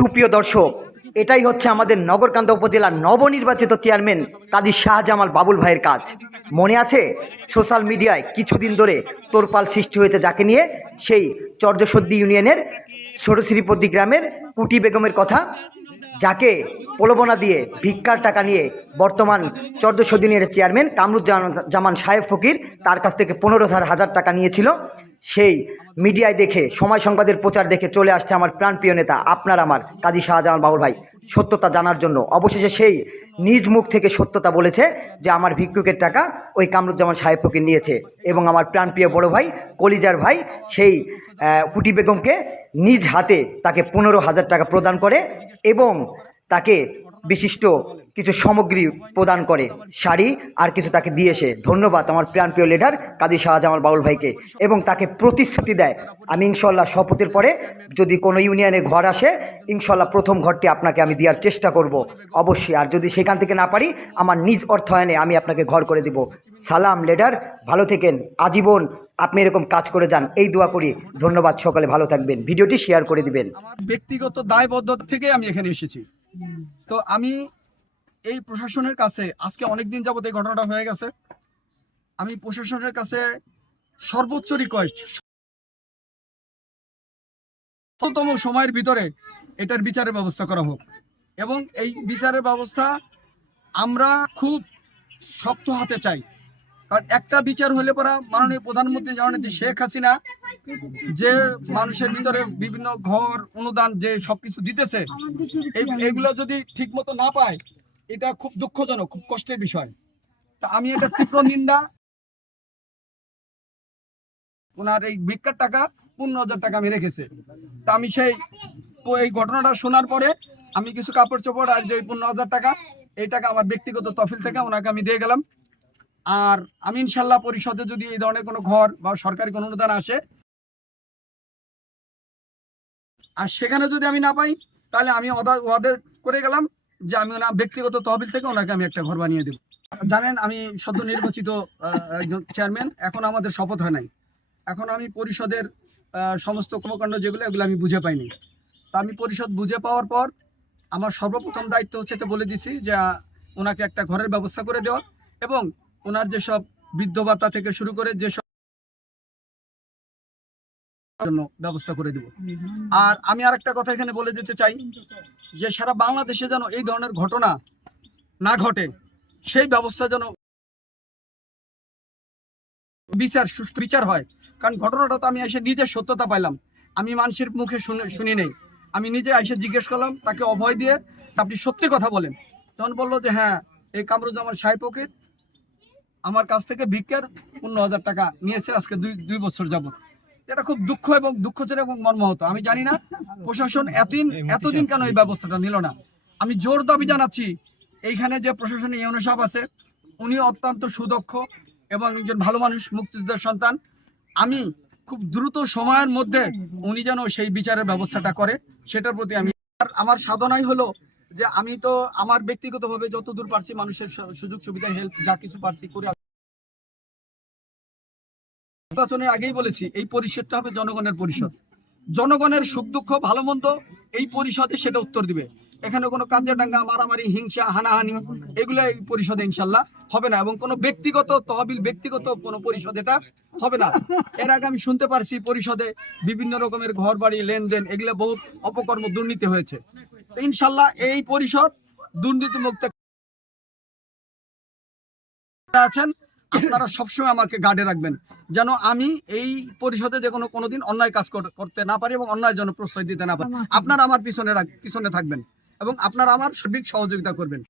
সুপ্রিয় দর্শক, এটাই হচ্ছে আমাদের নগরকান্দা উপজেলার নবনির্বাচিত চেয়ারম্যান কাজী শাহজামাল বাবুল ভাইয়ের কাজ। মনে আছে সোশ্যাল মিডিয়ায় কিছুদিন ধরে তোলপাড় সৃষ্টি হয়েছে যাকে নিয়ে, সেই চর্যসদ্দি ইউনিয়নের ছোটশ্রীপদ্দি গ্রামের কুটি বেগমের কথা, যাকে প্রলোভনা দিয়ে ভিক্ষার টাকা নিয়ে বর্তমান চর্যসদ্দি ইউনিয়নের চেয়ারম্যান কামরুজ্জামান সাহেব ফকির তার কাছ থেকে 15,000 টাকা নিয়েছিল। সেই মিডিয়ায় দেখে, সময় সংবাদের প্রচার দেখে চলে আসছে আমার প্রাণপ্রিয় নেতা আপনার আমার কাজী শাহজামাল বাবুল ভাই সত্যতা জানার জন্য। অবশেষে সেই নিজ মুখ থেকে সত্যতা বলেছে যে আমার ভিক্ষুকের টাকা ওই কামরুজ্জামান সাহেব ফকির নিয়েছে, এবং আমার প্রাণপ্রিয় বড় ভাই কলিজার ভাই সেই কুটি বেগমকে নিজ হাতে তাকে 15,000 টাকা প্রদান করে এবং তাকে বিশিষ্ট কিছু সামগ্রী প্রদান করে, শাড়ি আর কিছু তাকে দিয়েছে। ধন্যবাদ আমার প্রাণপ্রিয় লিডার কাজী শাহজামাল বাবুল ভাইকে। এবং তাকে প্রতিশ্রুতি দেয়, আমি ইনশাল্লাহ শপথের পরে যদি কোনো ইউনিয়নে ঘর আসে ইনশাল্লাহ প্রথম ঘরটি আপনাকে আমি দেওয়ার চেষ্টা করব অবশ্যই, আর যদি সেখান থেকে না পারি আমার নিজ অর্থায়নে আমি আপনাকে ঘর করে দেব। সালাম লিডার, ভালো থেকেন, আজীবন আপনি এরকম কাজ করে যান, এই দোয়া করি। ধন্যবাদ, সকালে ভালো থাকবেন, ভিডিওটি শেয়ার করে দিবেন। আমার ব্যক্তিগত দায়বদ্ধতা থেকে আমি এখানে এসেছি। তো আমি এই প্রশাসনের কাছে আজকে অনেকদিন যাবত এই ঘটনাটা হয়ে গেছে, আমি প্রশাসনের কাছে সর্বোচ্চ রিকোয়েস্ট, শততম সময়ের ভিতরে এটার বিচারের ব্যবস্থা করা হোক। এবং এই বিচারের ব্যবস্থা আমরা খুব শক্ত হাতে চাই, কারণ একটা বিচার হলে পরা মাননীয় প্রধানমন্ত্রী জননেত্রী শেখ হাসিনা যে মানুষের ভিতরে বিভিন্ন ঘর অনুদান যে সবকিছু দিতেছে, এগুলো যদি ঠিক মতো না পায় এটা খুব দুঃখজনক, খুব কষ্টের বিষয়। তা আমি এটা তীব্র নিন্দা। ওনার এই ভিক্ষার টাকা 15,000 টাকা আমি রেখেছে। তা আমি এই ঘটনাটা শোনার পরে আমি কিছু কাপড় চোপড় আর যে 15,000 টাকা, এই টাকা আমার ব্যক্তিগত তহবিল থেকে ওনাকে আমি দিয়ে গেলাম। আর আমি ইনশাল্লাহ পরিষদে যদি এই ধরনের কোনো ঘর বা সরকারি কোনো অনুদান আসে আর সেখানে যদি আমি না পাই, তাহলে আমি ওয়াদা করে গেলাম যে আমি ওনার ব্যক্তিগত তহবিল থেকে ওনাকে আমি একটা ঘর বানিয়ে দেব। জানেন আমি সদ্য নির্বাচিত একজন চেয়ারম্যান, এখন আমাদের শপথ হয় নাই, এখন আমি পরিষদের সমস্ত কর্মকাণ্ড যেগুলো এগুলো আমি বুঝে পাইনি। তা আমি পরিষদ বুঝে পাওয়ার পর আমার সর্বপ্রথম দায়িত্ব হচ্ছে এটা বলে দিছি যে ওনাকে একটা ঘরের ব্যবস্থা করে দেওয়া এবং ওনার যেসব বৃদ্ধ ভাতা থেকে শুরু করে যেসব ব্যবস্থা করে দেব। আর আমি আরেকটা কথা এখানে বলে দিতে চাই যে সারা বাংলাদেশে যেন এই ধরনের ঘটনা না ঘটে, সেই ব্যবস্থা যেন সুষ্ঠু বিচার হয়। কারণ ঘটনাটা তো আমি এসে নিজের সত্যতা পাইলাম, আমি মানুষের মুখে শুনি নেই, আমি নিজে এসে জিজ্ঞেস করলাম তাকে অভয় দিয়ে, আপনি সত্যি কথা বলেন। তখন বললো যে হ্যাঁ, এই কামরুজ্জামান সাহেব ফকির আমার কাছ থেকে ভিক্ষার 15,000 টাকা নিয়েছে আজকে 2 বছর যাবত। এটা খুব দুঃখ এবং দুঃখজনক এবং মর্মাহত। আমি জানি না প্রশাসন এতদিন কেন এই ব্যবস্থাটা নিল না। আমি জোর দাবি জানাচ্ছি, এইখানে যে প্রশাসনের ইউনো সাহেব আছে উনি অত্যন্ত সুদক্ষ এবং একজন ভালো মানুষ, মুক্তিযোদ্ধার সন্তান। আমি খুব দ্রুত সময়ের মধ্যে উনি যেন সেই বিচারের ব্যবস্থাটা করে, সেটার প্রতি আমার সাধনাই হলো যে আমি তো আমার ব্যক্তিগতভাবে যতদূর পারছি মানুষের সুযোগ সুবিধা হেল্প যা কিছু পারছি করে। নির্বাচনের আগেই বলেছি এই পরিষদটা হবে জনগণের পরিষদ, জনগণের সুখ দুঃখ ভালো মন্দ এই পরিষদে সেটা উত্তর দিবে। এখানে কোনো কাঞ্জাডাঙ্গা, মারামারি, হিংসা, হানাহানি এগুলো এই পরিষদে ইনশাল্লাহ হবে না, এবং কোনো ব্যক্তিগত তহবিল, ব্যক্তিগত কোনো পরিষদ এটা হবে না। এর আগে আমি শুনতে পারছি পরিষদে বিভিন্ন রকমের ঘর বাড়ি লেনদেন এগুলো বহুত অপকর্ম দুর্নীতি হয়েছে। ইনশাল্লাহ এই পরিষদ দুর্নীতিমুক্ত আছেন, আপনারা সবসময় আমাকে গার্ডে রাখবেন যেন আমি এই পরিষদে যে কোনোদিন অন্যায় কাজ করতে না পারি এবং অন্যায়ের জন্য প্রশ্রয় দিতে না পারি। আপনারা আমার পিছনে থাকবেন এবং আপনারা আমার সার্বিক সহযোগিতা করবেন।